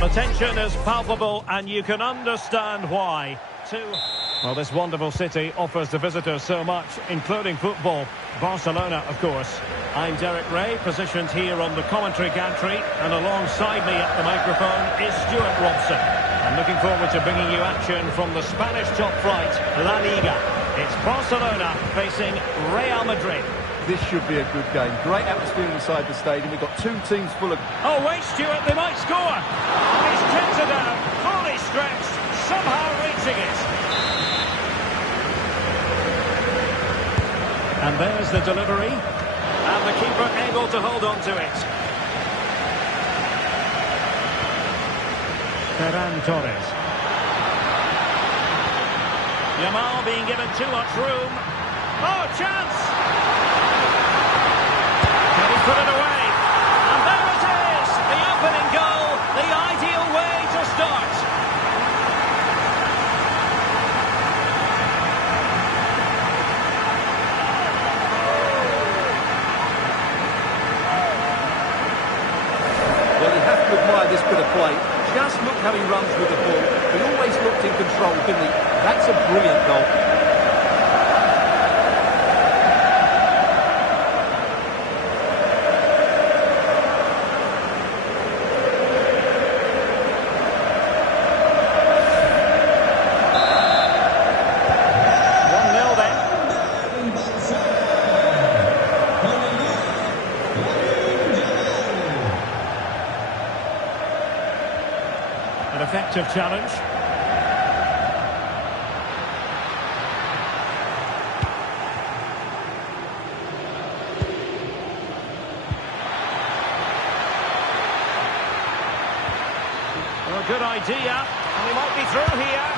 The tension is palpable and you can understand why. Well, this wonderful city offers the visitors so much, including football. Barcelona, of course. I'm Derek Ray, positioned here on the commentary gantry, and alongside me at the microphone is Stuart Robson. I'm looking forward to bringing you action from the Spanish top flight, La Liga. It's Barcelona facing Real Madrid. This should be a good game. Great atmosphere inside the stadium. We've got two teams full of... Oh, wait, Stuart, they might score. He's kept it down, fully stretched, somehow reaching it. And there's the delivery. And the keeper able to hold on to it. Ferran Torres. Yamal being given too much room. Oh, chance! Can he put it away? And there it is! The opening goal, the ideal way to start. Well, you have to admire this bit of play. Just look how he runs with the ball. He always looked in control, didn't he? That's a brilliant goal. An effective challenge. Well, good idea, and he might be through here.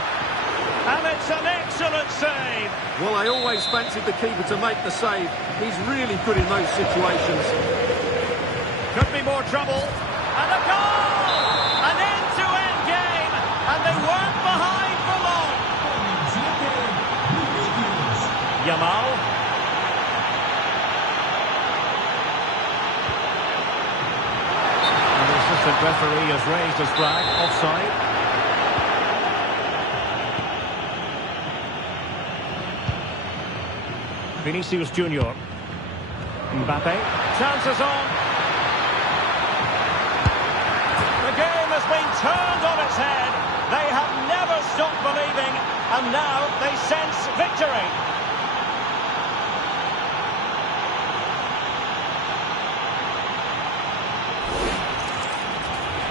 And it's an excellent save. Well, I always fancied the keeper to make the save. He's really good in those situations. Could be more trouble. And a goal! An end-to-end game, and they weren't behind for long. Yamal. And the assistant referee has raised his flag, offside. Vinicius Junior. Mbappe. Chances on. The game has been turned on its head. They have never stopped believing, and now they sense victory.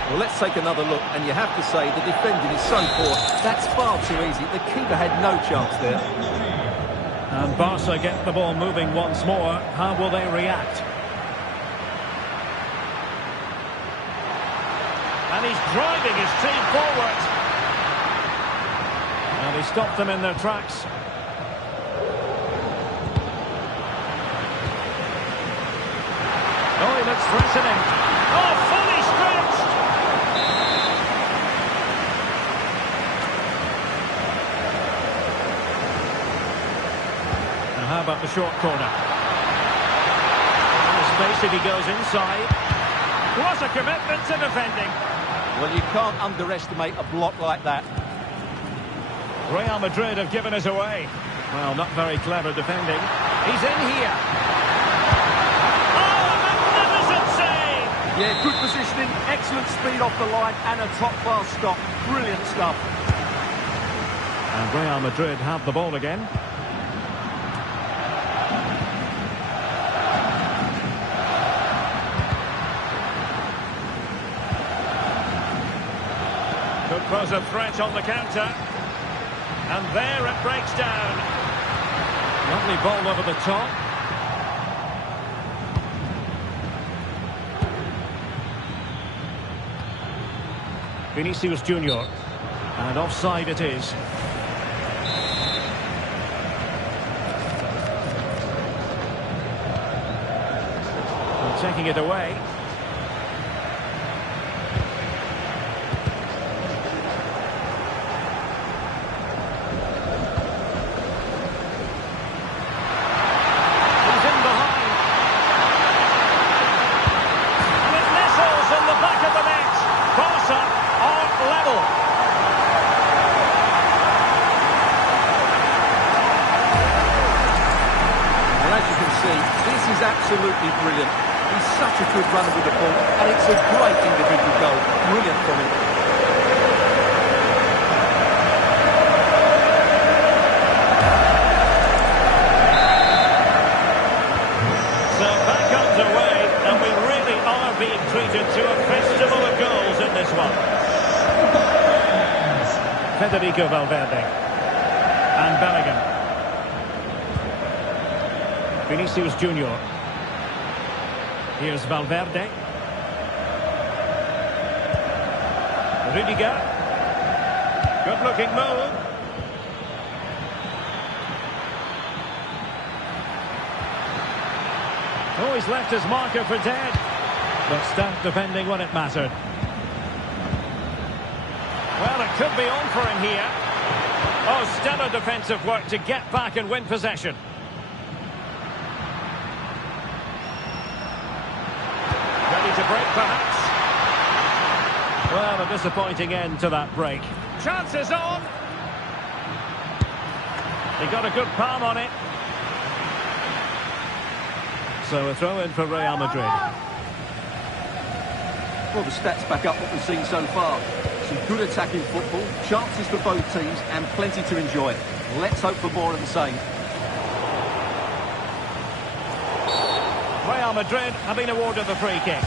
Well, let's take another look, and you have to say the defending is so poor. That's far too easy. The keeper had no chance there. And Barca get the ball moving once more. How will they react? And he's driving his team forward. And he stopped them in their tracks. Oh, he looks threatening. Oh, fully stretched. And how about the short corner? Space if he goes inside. What a commitment to defending. Well, you can't underestimate a block like that. Real Madrid have given it away. Well, not very clever defending. He's in here. Oh, a magnificent save! Yeah, good positioning, excellent speed off the line, and a top-class stop. Brilliant stuff. And Real Madrid have the ball again. Could pose a threat on the counter. And there it breaks down. Lovely ball over the top. Vinicius Junior. And offside it is. And taking it away. absolutely brilliant. He's such a good runner with the ball, and it's a great individual goal. Brilliant from him. So back underway, and we really are being treated to a festival of goals in this one. Federico Valverde. And Bellingham. Vinicius Junior. Here's Valverde. Rudiger. Good-looking move. Oh, he's left his marker for dead. But stout defending when it mattered. Well, it could be on for him here. Oh, stellar defensive work to get back and win possession. Ready to break, perhaps. Well, a disappointing end to that break. Chances on. He got a good palm on it. So a throw in for Real Madrid. Well, the stats back up what we've seen so far. Some good attacking football, chances for both teams, and plenty to enjoy. Let's hope for more of the same. Real Madrid have been awarded the free kick.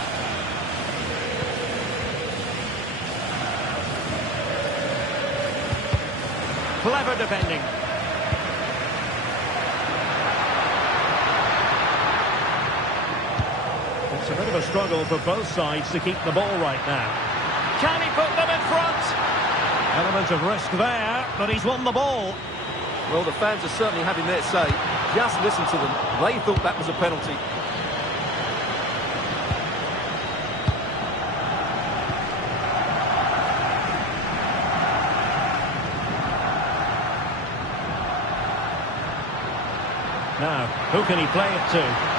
Clever defending. It's a bit of a struggle for both sides to keep the ball right now. Can he put them in front? Element of risk there, but he's won the ball. Well, the fans are certainly having their say. Just listen to them. They thought that was a penalty. Now, who can he play it to?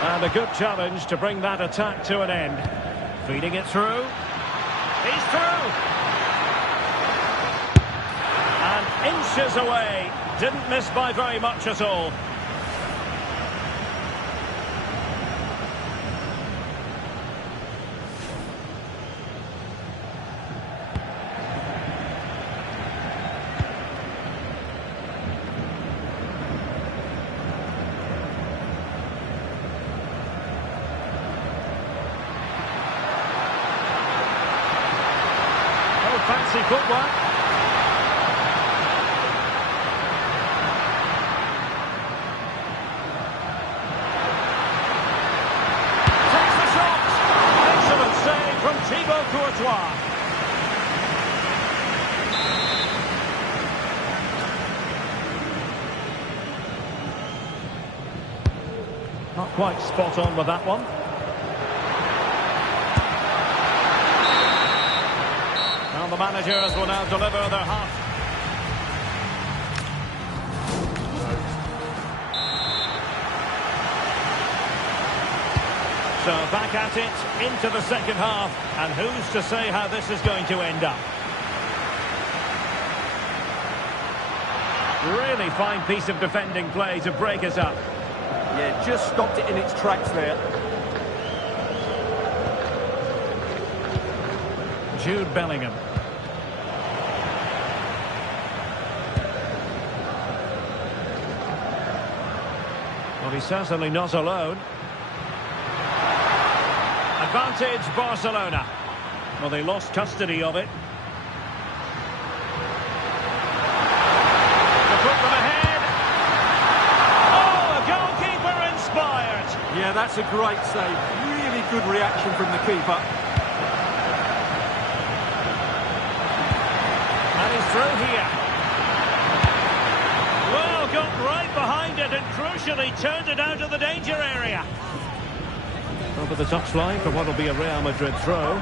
And a good challenge to bring that attack to an end. Feeding it through. He's through! And inches away. Didn't miss by very much at all. Fancy footwork. Takes the shot. Excellent save from Thibaut Courtois. Not quite spot on with that one. The managers will now deliver their half. So back at it into the second half, and who's to say how this is going to end up? Really fine piece of defending play to break us up. Yeah, just stopped it in its tracks there. Jude Bellingham. Well, he's certainly not alone. Advantage Barcelona. Well, they lost custody of it. To put them ahead. Oh, a goalkeeper inspired. Yeah, that's a great save. Really good reaction from the keeper. And he's through here. Well, got right behind it and crucially turned it out of the danger area. Over the touchline for what will be a Real Madrid throw.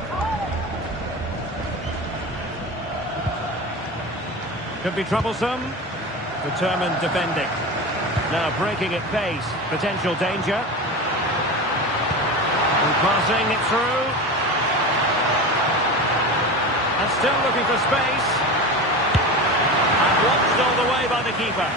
Could be troublesome. Determined defending. Now breaking at pace. Potential danger. And passing it through. And still looking for space. And watched all the way by the keeper.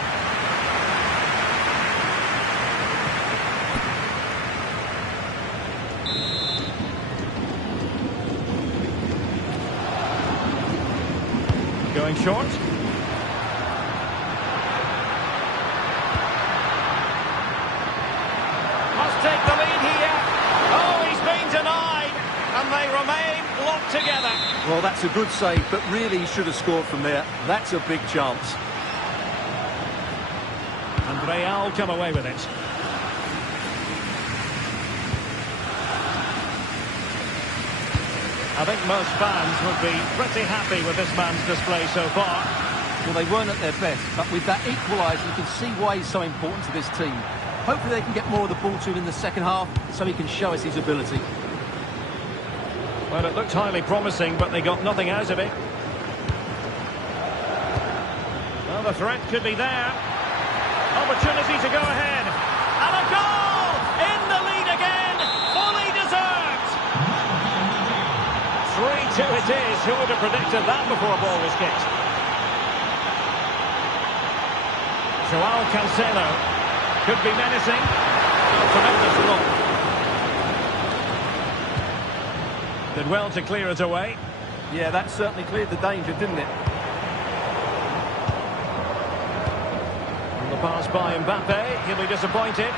Going short. Must take the lead here. Oh, he's been denied. And they remain locked together. Well, that's a good save, but really he should have scored from there. That's a big chance. And Real come away with it. I think most fans would be pretty happy with this man's display so far. Well, they weren't at their best, but with that equaliser, you can see why he's so important to this team. Hopefully they can get more of the ball to him in the second half, so he can show us his ability. Well, it looked highly promising, but they got nothing out of it. Well, the threat could be there. Opportunity to go ahead. And a goal! In the lead again! Fully deserved! 3-2 it is. Who would have predicted that before a ball was kicked? Joao Cancelo could be menacing. Tremendous block. Did well to clear it away. Yeah, that certainly cleared the danger, didn't it? And the pass by Mbappe. He'll be disappointed.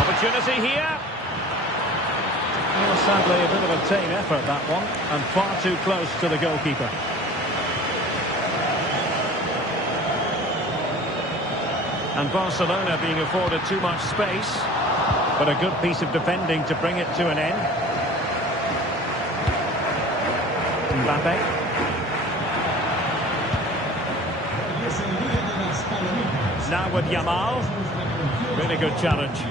Opportunity here. Well, sadly, a bit of a tame effort, that one, and far too close to the goalkeeper. And Barcelona being afforded too much space, but a good piece of defending to bring it to an end. Mbappe. Now with Yamal. Really good challenge.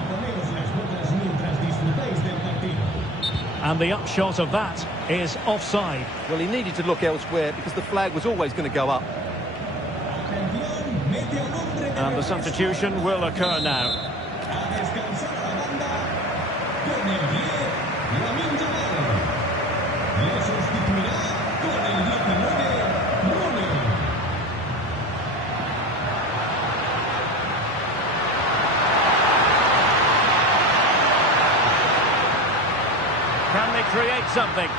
And the upshot of that is offside. Well, he needed to look elsewhere because the flag was always going to go up. And the substitution will occur now. Can they create something?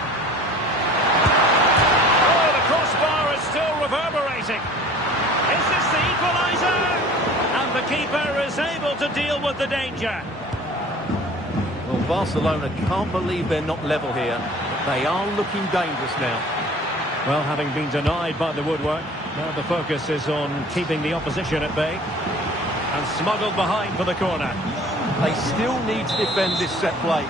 Oh, the crossbar is still reverberating. Is this the equaliser? And the keeper is able to deal with the danger. Well, Barcelona can't believe they're not level here. They are looking dangerous now. Well, having been denied by the woodwork, now the focus is on keeping the opposition at bay. And smuggled behind for the corner. They still need to defend this set play.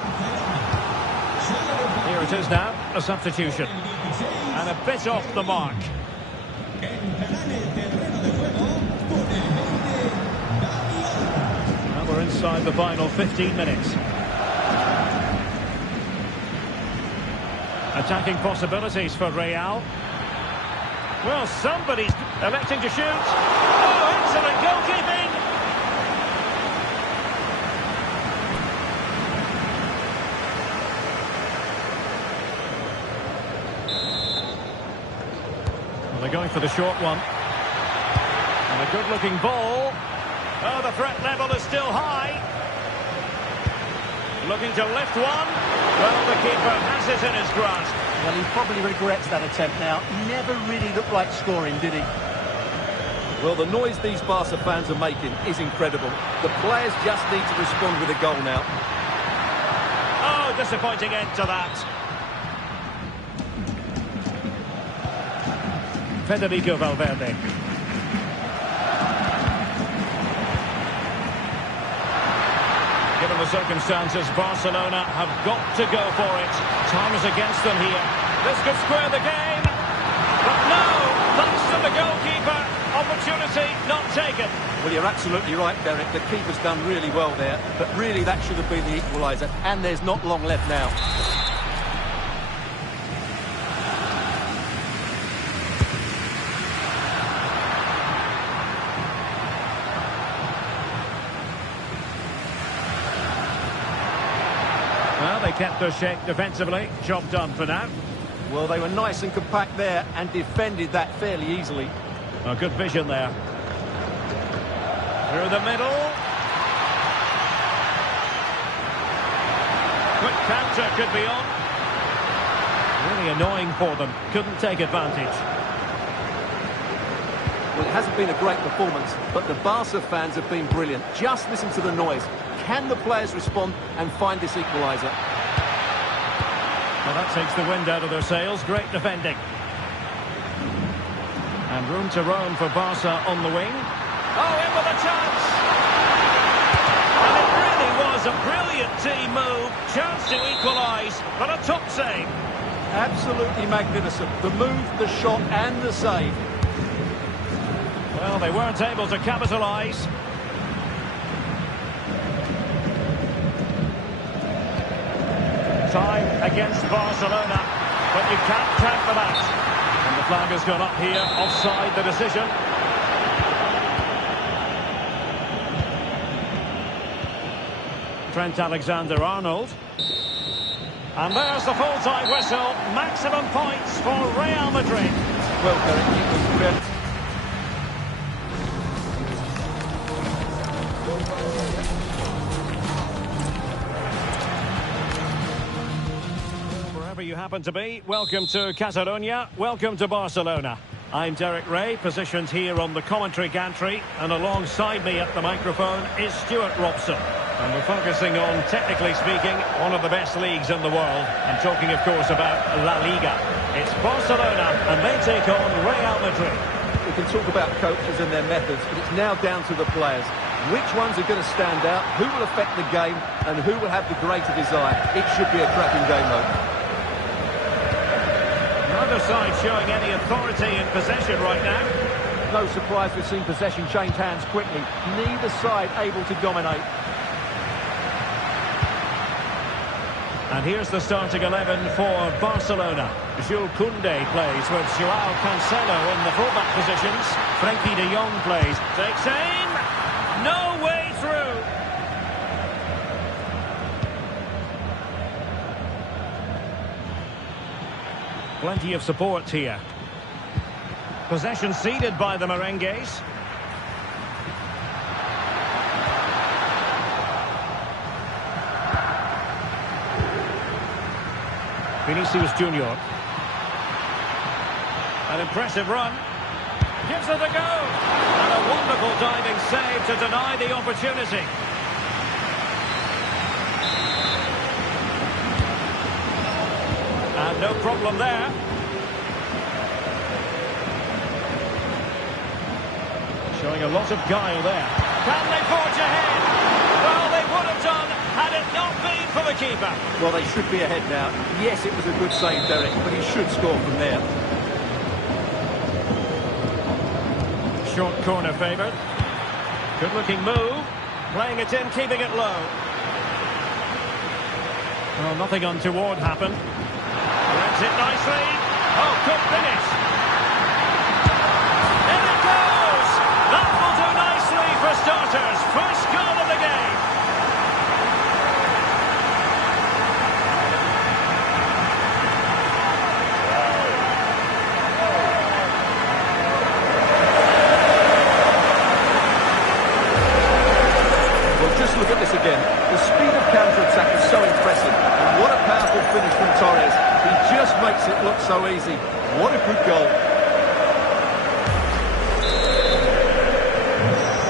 Here it is now, a substitution. And a bit off the mark. Now we're inside the final 15 minutes. Attacking possibilities for Real. Well, somebody's electing to shoot. Oh, excellent goalkeeping! Well, they're going for the short one. And a good-looking ball. Oh, the threat level is still high. Looking to lift one. Well, the keeper has it in his grasp. Well, he probably regrets that attempt now. He never really looked like scoring, did he? Well, the noise these Barca fans are making is incredible. The players just need to respond with a goal now. Oh, disappointing end to that. Federico Valverde. Given the circumstances, Barcelona have got to go for it. Time is against them here. This could square the game. But no, thanks to the goalkeeper. Opportunity not taken. Well, you're absolutely right, Derek. The keeper's done really well there. But really, that should have been the equaliser. And there's not long left now. kept their shape defensively. Job done for now. Well, they were nice and compact there and defended that fairly easily. Oh, good vision there. Through the middle. Quick counter could be on. Really annoying for them. Couldn't take advantage. Well, it hasn't been a great performance, but the Barca fans have been brilliant. Just listen to the noise. Can the players respond and find this equaliser? Well, that takes the wind out of their sails. Great defending. And room to roam for Barca on the wing. Oh, in with a chance! And it really was a brilliant team move. Chance to equalise, but a top save. Absolutely magnificent. The move, the shot and the save. Well, they weren't able to capitalise. Time against Barcelona, but you can't count them out. And the flag has gone up here, offside the decision. Trent Alexander-Arnold. And there's the full-time whistle. Maximum points for Real Madrid. Well, Derek, it was great. Wherever you happen to be, welcome to Catalonia, welcome to Barcelona. I'm Derek Ray, positioned here on the commentary gantry, and alongside me at the microphone is Stuart Robson. And we're focusing on, technically speaking, one of the best leagues in the world. I'm talking, of course, about La Liga. It's Barcelona, and they take on Real Madrid. We can talk about coaches and their methods, but it's now down to the players. Which ones are going to stand out, who will affect the game, and who will have the greater desire? It should be a cracking game, though. Neither side showing any authority in possession right now. No surprise we've seen possession change hands quickly. Neither side able to dominate. And here's the starting 11 for Barcelona. Jules Koundé plays with Joao Cancelo in the fullback positions. Frenkie de Jong plays. Takes aim. No way through. Plenty of support here. Possession ceded by the Merengues. Vinicius Junior. An impressive run. Gives it a go. And a wonderful diving save to deny the opportunity. And no problem there. Showing a lot of guile there. Can they forge ahead? Well, they would have done had it not been for the keeper. Well, they should be ahead now. Yes, it was a good save, Derek, but he should score from there. Short corner favoured. Good-looking move. Playing it in, keeping it low. Well, nothing untoward happened. Runs it nicely. Oh, good finish. In it goes. That will do nicely for starters. First goal of the game. Just look at this again. The speed of counter-attack is so impressive. And what a powerful finish from Torres. He just makes it look so easy. What a good goal.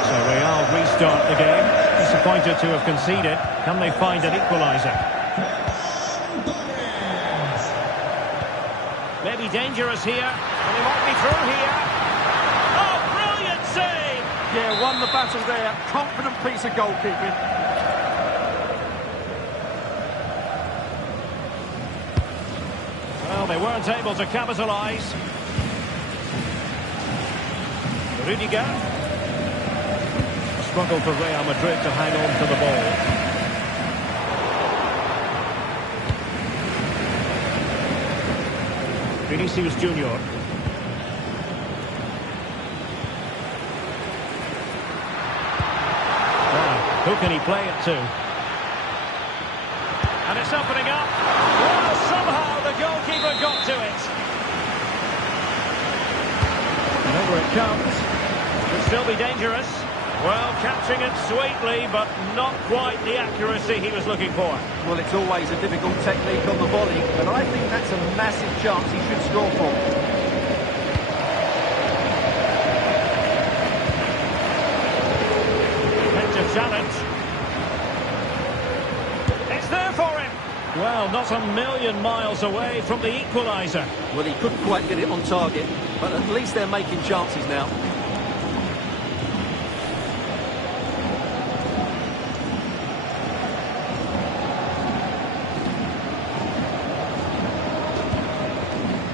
So Real restart the game. Disappointed to have conceded. Can they find an equaliser? Maybe dangerous here. And he might be through here. Oh, brilliant save! Yeah, won the battle there. Confident piece of goalkeeping. Well, they weren't able to capitalise. Rudiger. A struggle for Real Madrid to hang on to the ball. Vinicius Junior. Who can he play it to? And this opening up? Well, somehow the goalkeeper got to it. And over it comes. Could still be dangerous. Well, catching it sweetly, but not quite the accuracy he was looking for. Well, it's always a difficult technique on the volley, but I think that's a massive chance he should score from. Effective challenge. It's there for him. Well, not a million miles away from the equaliser. Well, he couldn't quite get it on target, but at least they're making chances now.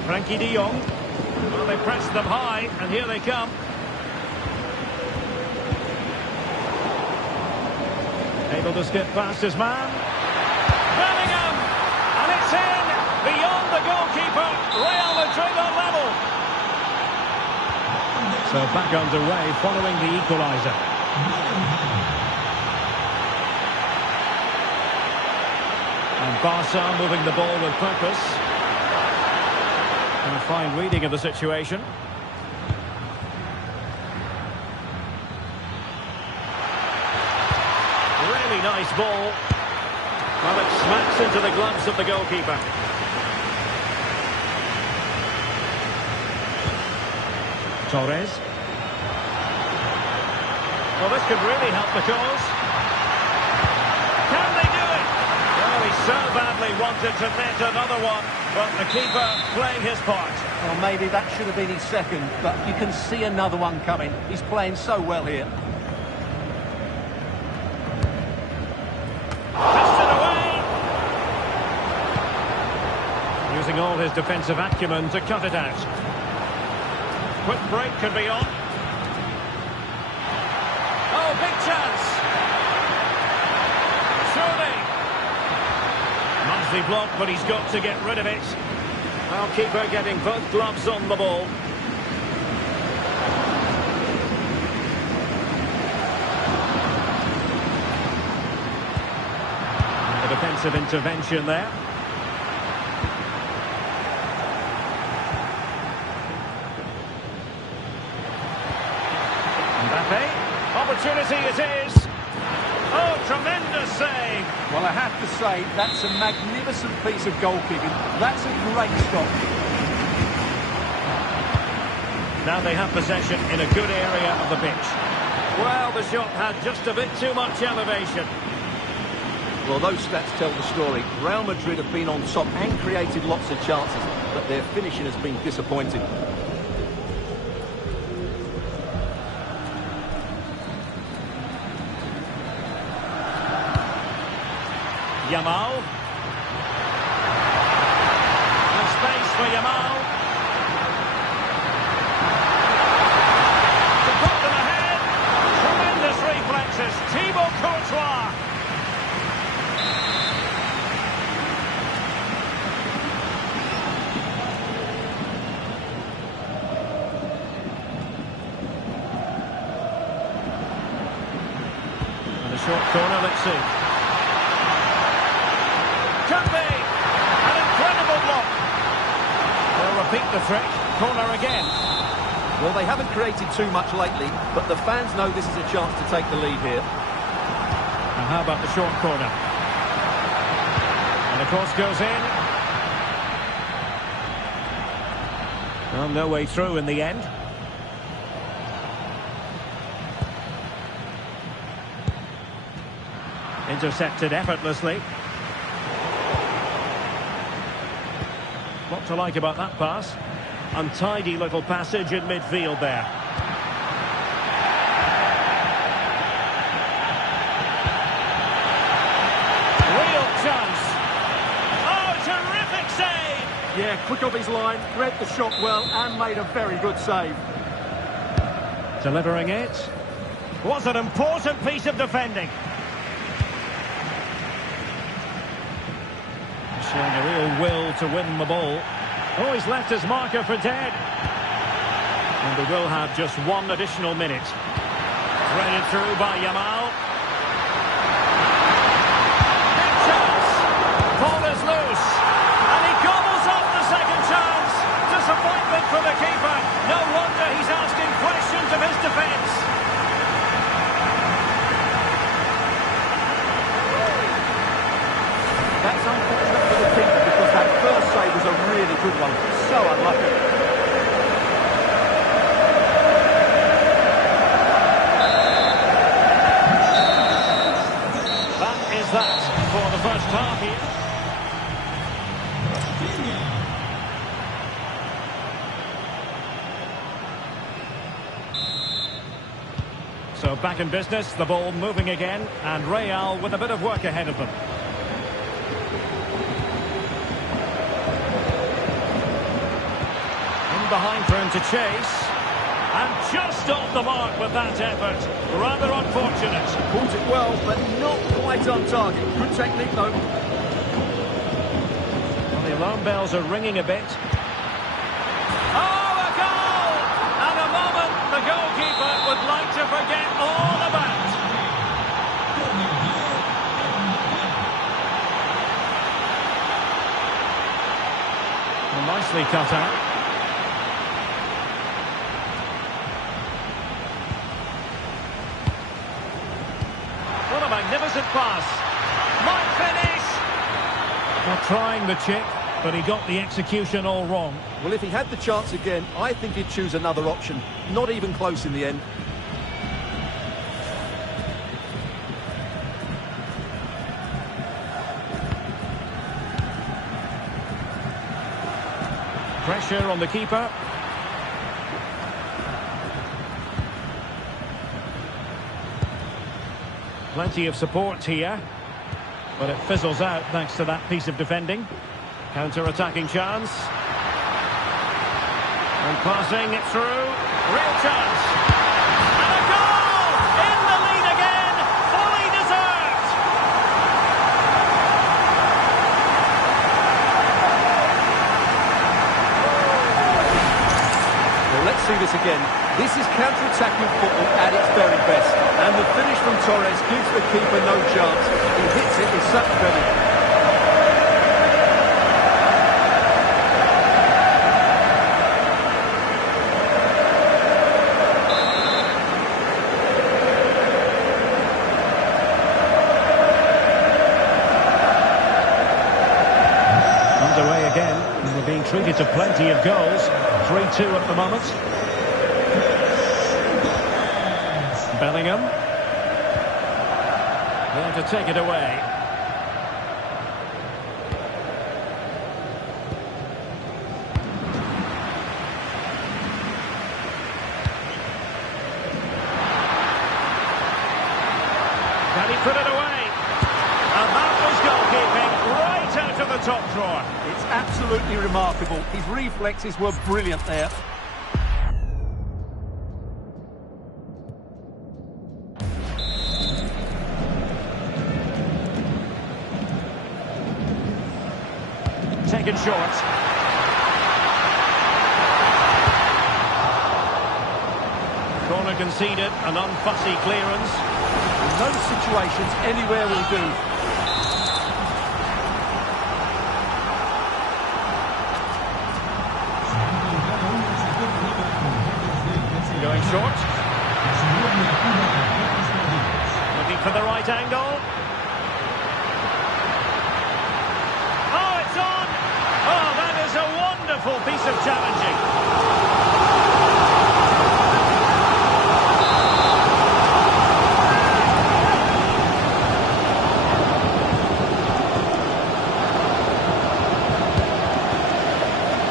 Frankie de Jong. Well, they pressed them high, and here they come. Able to skip past his man. Bellingham! And it's in! Beyond the goalkeeper. Real Madrid are level. So back underway following the equaliser. And Barca moving the ball with purpose. And a fine reading of the situation. Really nice ball. Well, it smacks into the gloves of the goalkeeper. Torres. Well, this could really help the cause. Can they do it? Well, he so badly wanted to net another one, but the keeper playing his part. Well, maybe that should have been his second, but you can see another one coming. He's playing so well here. Tested away. Using all his defensive acumen to cut it out. Quick break could be on. Oh, big chance. Surely. Nicely blocked, but he's got to get rid of it. Well, keeper getting both gloves on the ball. A defensive intervention there. Mbappe. Opportunity it is. Oh, tremendous save. Well, I have to say, that's a magnificent piece of goalkeeping. That's a great stop. Now they have possession in a good area of the pitch. Well, the shot had just a bit too much elevation. Well, those stats tell the story. Real Madrid have been on top and created lots of chances, but their finishing has been disappointing. Yamal. And space for Yamal. To put them ahead. Tremendous reflexes. Thibaut Courtois. And a short corner, let's see. Could be. An incredible block. They'll repeat the trick. Corner again. Well, they haven't created too much lately, but the fans know this is a chance to take the lead here. And how about the short corner? And the cross goes in. Well, no way through in the end. Intercepted effortlessly. What to like about that pass? Untidy little passage in midfield there. Real chance. Oh, terrific save! Yeah, quick off his line, read the shot well and made a very good save. Delivering it. Was an important piece of defending. Showing a real will to win the ball. Oh, he's left his marker for dead. And they will have just one additional minute. Threaded through by Yamal. Big chance. on. So unlucky. That is that for the first half here. So back in business, the ball moving again, and Real with a bit of work ahead of them. In behind for him to chase. And just off the mark with that effort. Rather unfortunate. Caught it well, but not quite on target. Good technique, though. Well, the alarm bells are ringing a bit. Oh, a goal! And a moment the goalkeeper would like to forget all about. Well, nicely cut out. What a magnificent pass. Might finish. Well, trying the chip, but he got the execution all wrong. Well, if he had the chance again, I think he'd choose another option. Not even close in the end. Pressure on the keeper. Plenty of support here, but it fizzles out thanks to that piece of defending. Counter-attacking chance. And passing it through. Real chance. And a goal! In the lead again! Fully deserved! Well, let's see this again. This is counter-attacking football at its very best. And the finish from Torres gives the keeper no chance. He hits it with such venom. Underway again, and we're being treated to plenty of goals. 3-2 at the moment. Bellingham. There to take it away. Can he put it away? And that was goalkeeping right out of the top drawer. It's absolutely remarkable. His reflexes were brilliant there. Taken short. Corner conceded, an unfussy clearance. No situations anywhere will do. Going short. Looking for the right angle. Oh, it's on! Oh, that is a wonderful piece of challenging.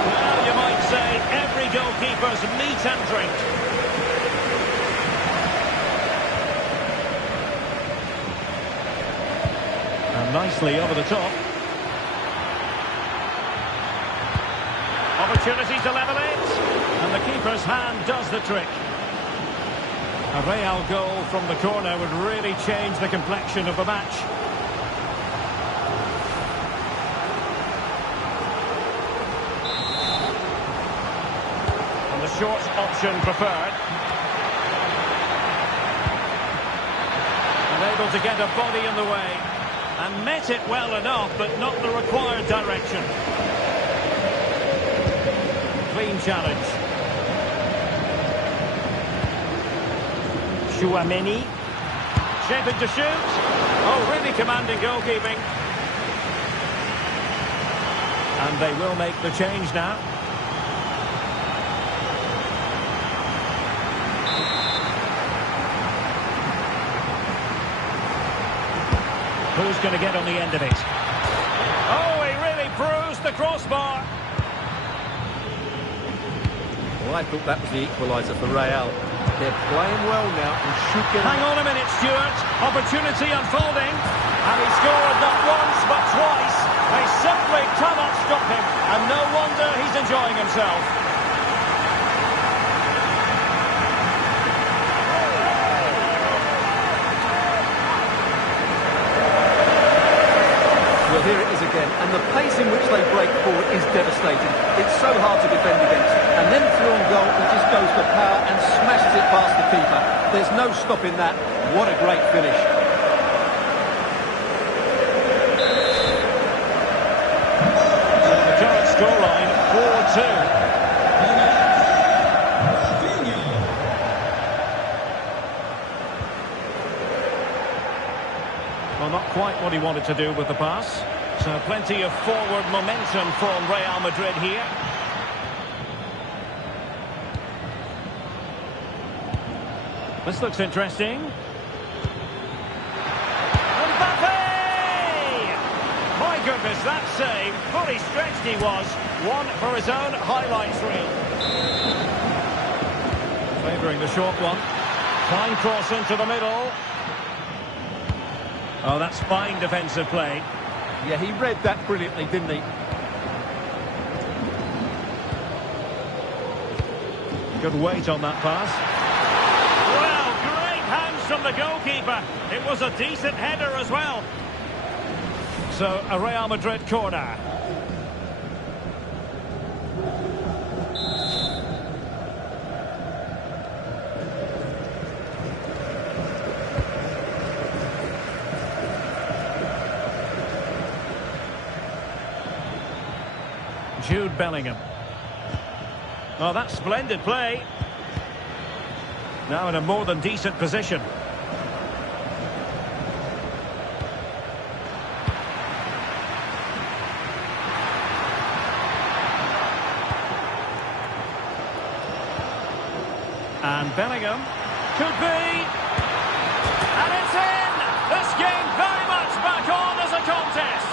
Well, you might say every goalkeeper's meat and drink. And nicely over the top. Opportunity to level it. And the keeper's hand does the trick. A Real goal from the corner would really change the complexion of the match. And the short option preferred. And able to get a body in the way. And met it well enough, but not the required direction. Clean challenge. Chouameni. Shaping to shoot. Oh, really commanding goalkeeping. And they will make the change now. Who's going to get on the end of it? Oh, he really bruised the crossbar. Well, I thought that was the equaliser for Real. They're playing well now and should get... Hang on a minute, Stuart. Opportunity unfolding. And he scored not once, but twice. They simply cannot stop him. And no wonder he's enjoying himself. Well, here it is again, and the pace in which they break forward is devastating. It's so hard to defend against. And then through on goal, he just goes for power and smashes it past the keeper. There's no stopping that. What a great finish. The current scoreline, 4-2. Well, not quite what he wanted to do with the pass. So plenty of forward momentum from Real Madrid here. This looks interesting. Mbappe! My goodness, that save. Fully stretched he was. One for his own highlights reel. Favouring the short one. Fine cross into the middle. Oh, that's fine defensive play. Yeah, he read that brilliantly, didn't he? Good weight on that pass. Well, great hands from the goalkeeper. It was a decent header as well. So, a Real Madrid corner. Jude Bellingham. Oh, that's splendid play. Now in a more than decent position. And Bellingham could be. And it's in! This game very much back on as a contest.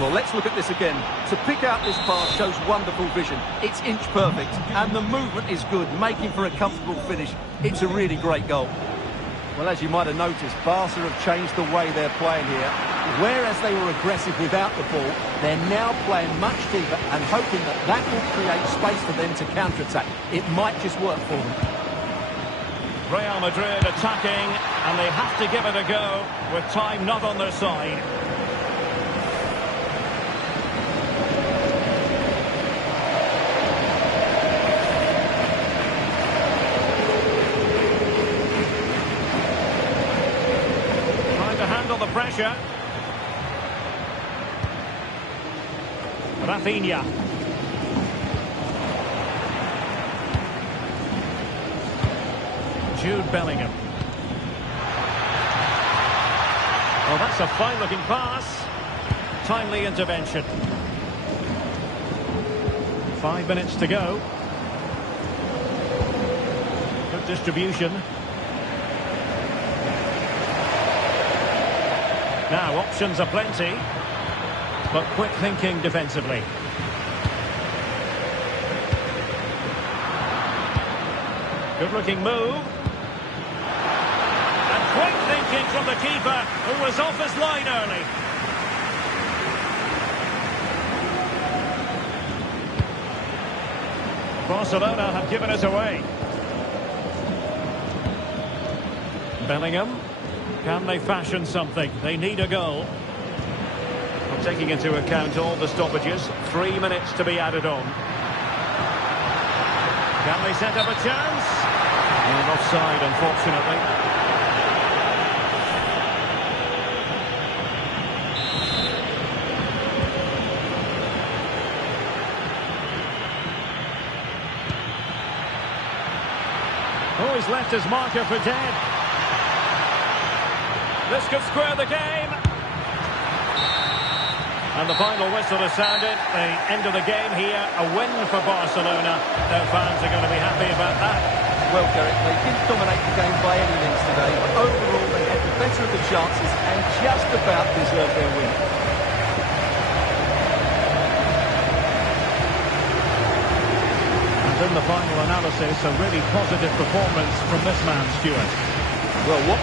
Well, let's look at this again. To pick out this pass shows wonderful vision. It's inch perfect, and the movement is good, making for a comfortable finish. It's a really great goal. Well, as you might have noticed, Barca have changed the way they're playing here. Whereas they were aggressive without the ball, they're now playing much deeper and hoping that that will create space for them to counter-attack. It might just work for them. Real Madrid attacking, and they have to give it a go with time not on their side. The pressure. Rafinha. Jude Bellingham. Oh, that's a fine-looking pass. Timely intervention. 5 minutes to go. Good distribution. Now, options are plenty, but quick thinking defensively. Good-looking move. And quick thinking from the keeper, who was off his line early. Barcelona have given it away. Bellingham. Can they fashion something? They need a goal. Well, taking into account all the stoppages, 3 minutes to be added on. Can they set up a chance? And offside, unfortunately. Oh, he's left his marker for dead. This could square the game. And the final whistle is sounded. The end of the game here. A win for Barcelona. Their fans are going to be happy about that. Well, Derek, they didn't dominate the game by any means today, but overall they had the better of the chances and just about deserved their win. And in the final analysis, a really positive performance from this man, Stuart. Well, what